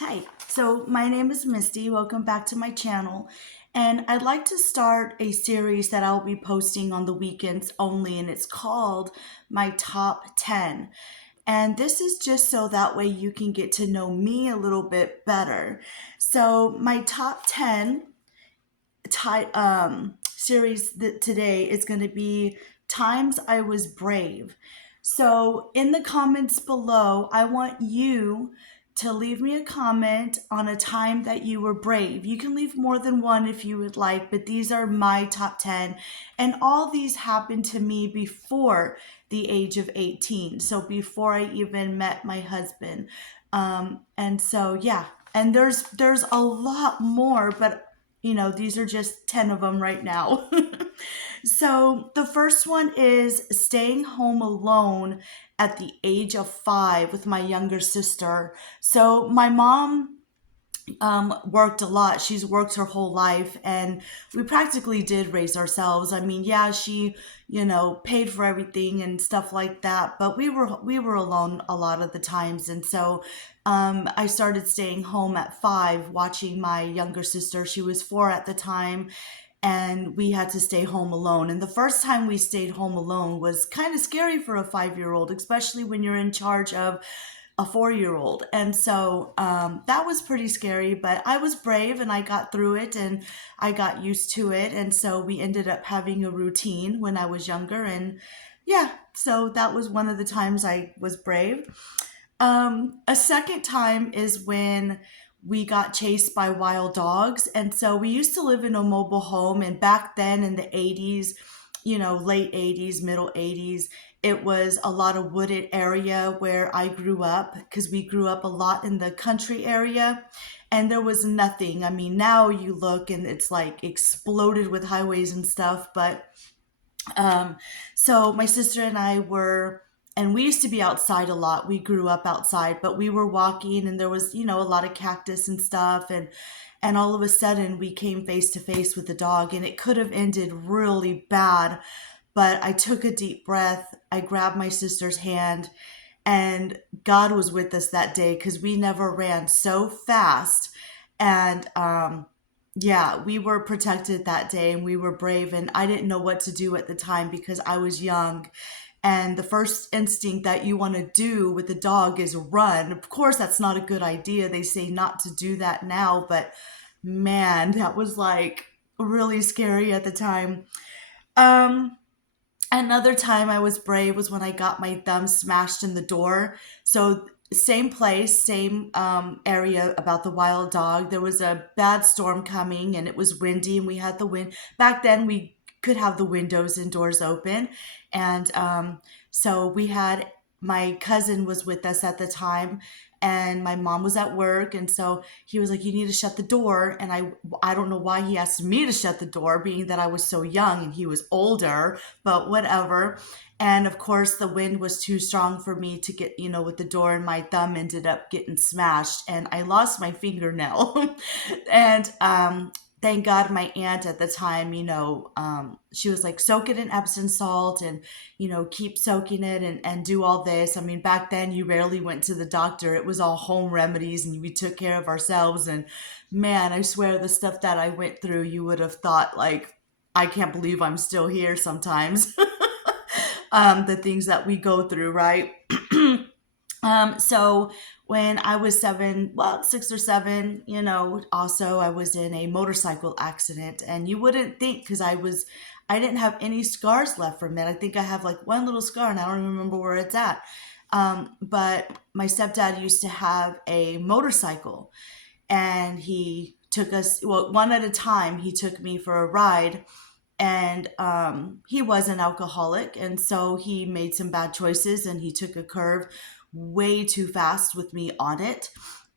Hi, so my name is Misty. Welcome back to my channel. And I'd like to start a series that I'll be posting on the weekends only, and it's called My Top 10. And this is just so that way you can get to know me a little bit better. So, my top 10 series that today is going to be Times I Was Brave. So, in the comments below, I want you to leave me a comment on a time that you were brave. You can leave more than one if you would like, but these are my top 10. And all these happened to me before the age of 18. So, before I even met my husband. And so, yeah. And there's a lot more, but these are just 10 of them right now. So the first one is staying home alone at the age of 5 with my younger sister. So my mom worked a lot. She's worked her whole life, and we practically did raise ourselves. I mean, yeah, she, paid for everything and stuff like that, but we were alone a lot of the times, and so I started staying home at 5, watching my younger sister. She was 4 at the time, and we had to stay home alone. And the first time we stayed home alone was kind of scary for a 5-year-old, especially when you're in charge of a 4-year-old. And so that was pretty scary, but I was brave and I got through it and I got used to it. And so we ended up having a routine when I was younger. And yeah, so that was one of the times I was brave. A second time is when we got chased by wild dogs. And so we used to live in a mobile home. And back then in the 80s, late 80s, middle 80s, it was a lot of wooded area where I grew up because we grew up a lot in the country area and there was nothing. I mean, now you look and it's like exploded with highways and stuff, but um, so my sister and I were, and we used to be outside a lot. We grew up outside, but we were walking and there was, a lot of cactus and stuff. And all of a sudden we came face to face with the dog and it could have ended really bad. But I took a deep breath. I grabbed my sister's hand and God was with us that day because we never ran so fast. And yeah, we were protected that day and we were brave. And I didn't know what to do at the time because I was young. And the first instinct that you want to do with the dog is run. Of course, that's not a good idea. They say not to do that now, but man, that was like really scary at the time. Um, Another time I was brave was when I got my thumb smashed in the door. So same place, same area about the wild dog. There was a bad storm coming and it was windy and we had the wind. Back then we could have the windows and doors open. And so we had, my cousin was with us at the time and my mom was at work, and so he was like, you need to shut the door. And I don't know why he asked me to shut the door, being that I was so young and he was older, but whatever. And of course the wind was too strong for me to get, with the door, and my thumb ended up getting smashed and I lost my fingernail. And thank God my aunt at the time, she was like, soak it in Epsom salt and, keep soaking it and do all this. I mean, back then you rarely went to the doctor. It was all home remedies and we took care of ourselves. And man, I swear the stuff that I went through, you would have thought like, I can't believe I'm still here sometimes. The things that we go through, right? So when I was 7, well, 6 or 7, also I was in a motorcycle accident, and you wouldn't think because I didn't have any scars left from it. I think I have like one little scar, and I don't even remember where it's at. But my stepdad used to have a motorcycle, and he took us, well, one at a time. He took me for a ride, and he was an alcoholic, and so he made some bad choices and he took a curve way too fast with me on it,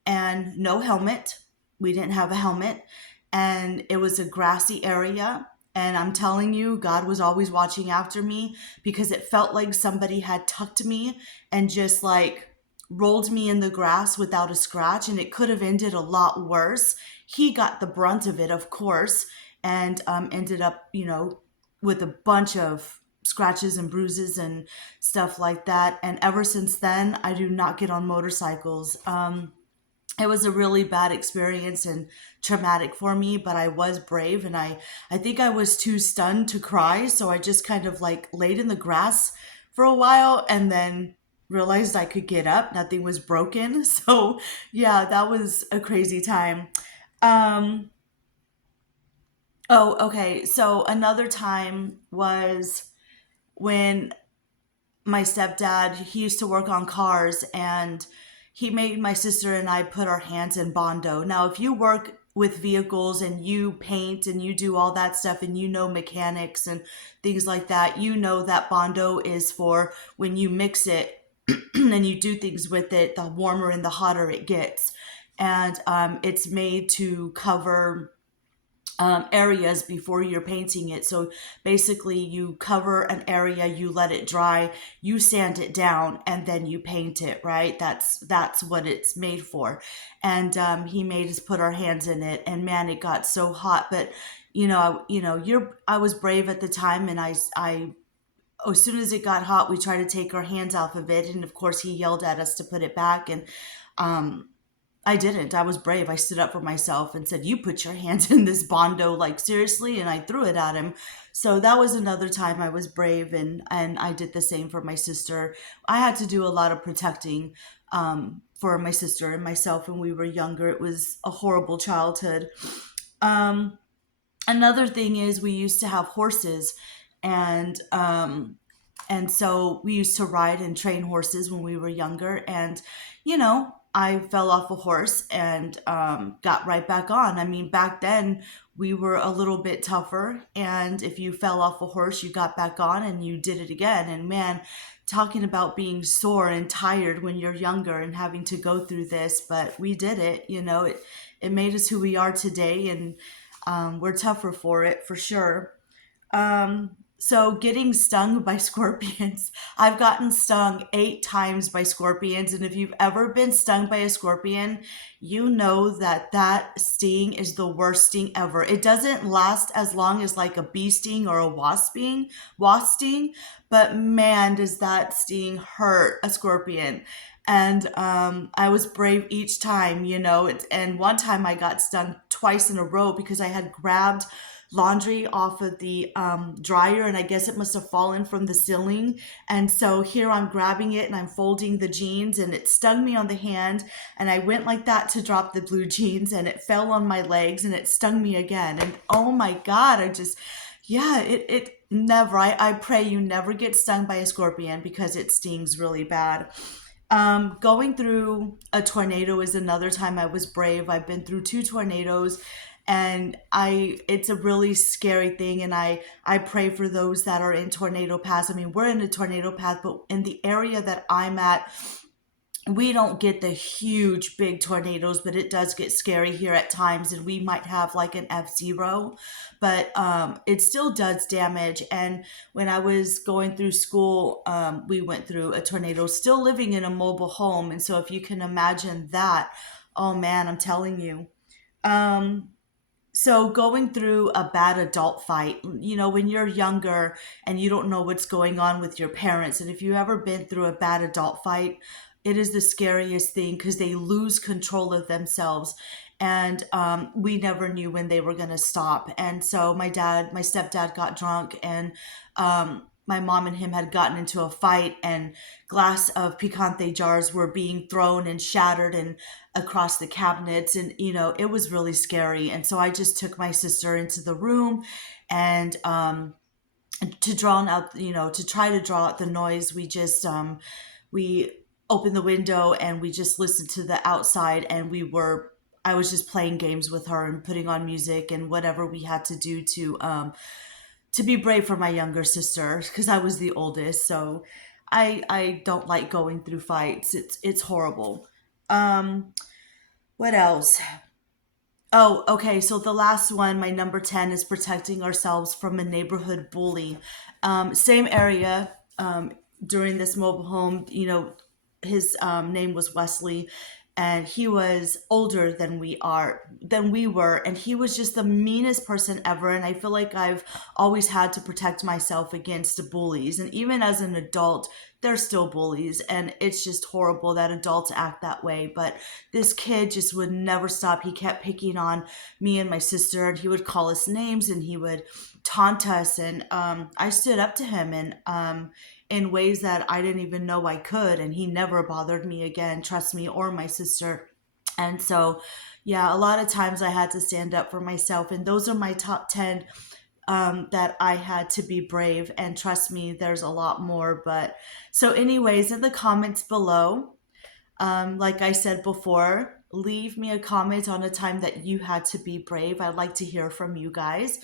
and no helmet. We didn't have a helmet, and it was a grassy area, and I'm telling you, God was always watching after me because it felt like somebody had tucked me and just like rolled me in the grass without a scratch, and it could have ended a lot worse. He got the brunt of it, of course, and ended up, with a bunch of scratches and bruises and stuff like that. And ever since then, I do not get on motorcycles. it was a really bad experience and traumatic for me, but I was brave, and I think I was too stunned to cry, so I just kind of like laid in the grass for a while and then realized I could get up. Nothing was broken. So, yeah, that was a crazy time. Um oh, okay. So another time was when my stepdad, he used to work on cars, and he made my sister and I put our hands in Bondo. Now, if you work with vehicles and you paint and you do all that stuff and you know mechanics and things like that, you know that Bondo is for when you mix it and you do things with it, the warmer and the hotter it gets. And it's made to cover areas before you're painting it. So basically, you cover an area, you let it dry, you sand it down, and then you paint it. Right? That's what it's made for. And he made us put our hands in it, and man, it got so hot. But I was brave at the time, and I as soon as it got hot, we tried to take our hands off of it, and of course, he yelled at us to put it back, and um, I didn't. I was brave. I stood up for myself and said, "You put your hands in this Bondo, like seriously," and I threw it at him. So that was another time I was brave, and I did the same for my sister. I had to do a lot of protecting for my sister and myself when we were younger. It was a horrible childhood. Um, Another thing is we used to have horses, and so we used to ride and train horses when we were younger. And I fell off a horse and got right back on. I mean, back then we were a little bit tougher, and if you fell off a horse, you got back on and you did it again. And man, talking about being sore and tired when you're younger and having to go through this, but we did it. It made us who we are today, and we're tougher for it for sure. So getting stung by scorpions, I've gotten stung 8 times by scorpions. And if you've ever been stung by a scorpion, you know that that sting is the worst sting ever. It doesn't last as long as like a bee sting or a wasp sting, but man, does that sting hurt a scorpion. And I was brave each time, and one time I got stung twice in a row because I had grabbed laundry off of the dryer, and I guess it must have fallen from the ceiling. And so here I'm grabbing it and I'm folding the jeans, and it stung me on the hand, and I went like that to drop the blue jeans, and it fell on my legs and it stung me again. And oh my God, yeah, it never, I pray you never get stung by a scorpion because it stings really bad. Going through a tornado is another time I was brave. I've been through 2 tornadoes, and it's a really scary thing. And I pray for those that are in tornado paths. I mean, we're in a tornado path, but in the area that I'm at, we don't get the huge big tornadoes, but it does get scary here at times, and we might have like an F0, but it still does damage. And when I was going through school, we went through a tornado, still living in a mobile home. And so if you can imagine that, oh man, I'm telling you. Um, so going through a bad adult fight, when you're younger and you don't know what's going on with your parents, and if you've ever been through a bad adult fight, it is the scariest thing because they lose control of themselves. And we never knew when they were going to stop. And so my stepdad got drunk, and my mom and him had gotten into a fight, and glass of picante jars were being thrown and shattered and across the cabinets. And it was really scary. And so I just took my sister into the room, and to drown out, to try to draw out the noise, we opened the window and we just listened to the outside, and I was just playing games with her and putting on music and whatever we had to do to be brave for my younger sister, because I was the oldest. So I don't like going through fights. It's horrible. Um, what else? Oh, okay. So the last one, my number 10, is protecting ourselves from a neighborhood bully. Same area, during this mobile home, his name was Wesley. and he was older than we were, and he was just the meanest person ever. And I feel like I've always had to protect myself against bullies, and even as an adult there's still bullies, and it's just horrible that adults act that way. But this kid just would never stop. He kept picking on me and my sister, and he would call us names, and he would taunt us. And I stood up to him, and in ways that I didn't even know I could. And he never bothered me again, trust me, or my sister. And so, yeah, a lot of times I had to stand up for myself. And those are my top 10 that I had to be brave. And trust me, there's a lot more. But so, anyways, in the comments below, like I said before, leave me a comment on a time that you had to be brave. I'd like to hear from you guys.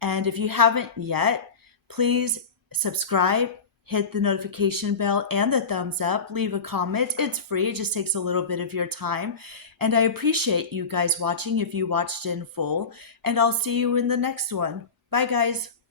And if you haven't yet, please subscribe, hit the notification bell and the thumbs up, leave a comment. It's free, it just takes a little bit of your time. And I appreciate you guys watching if you watched in full. And I'll see you in the next one. Bye, guys.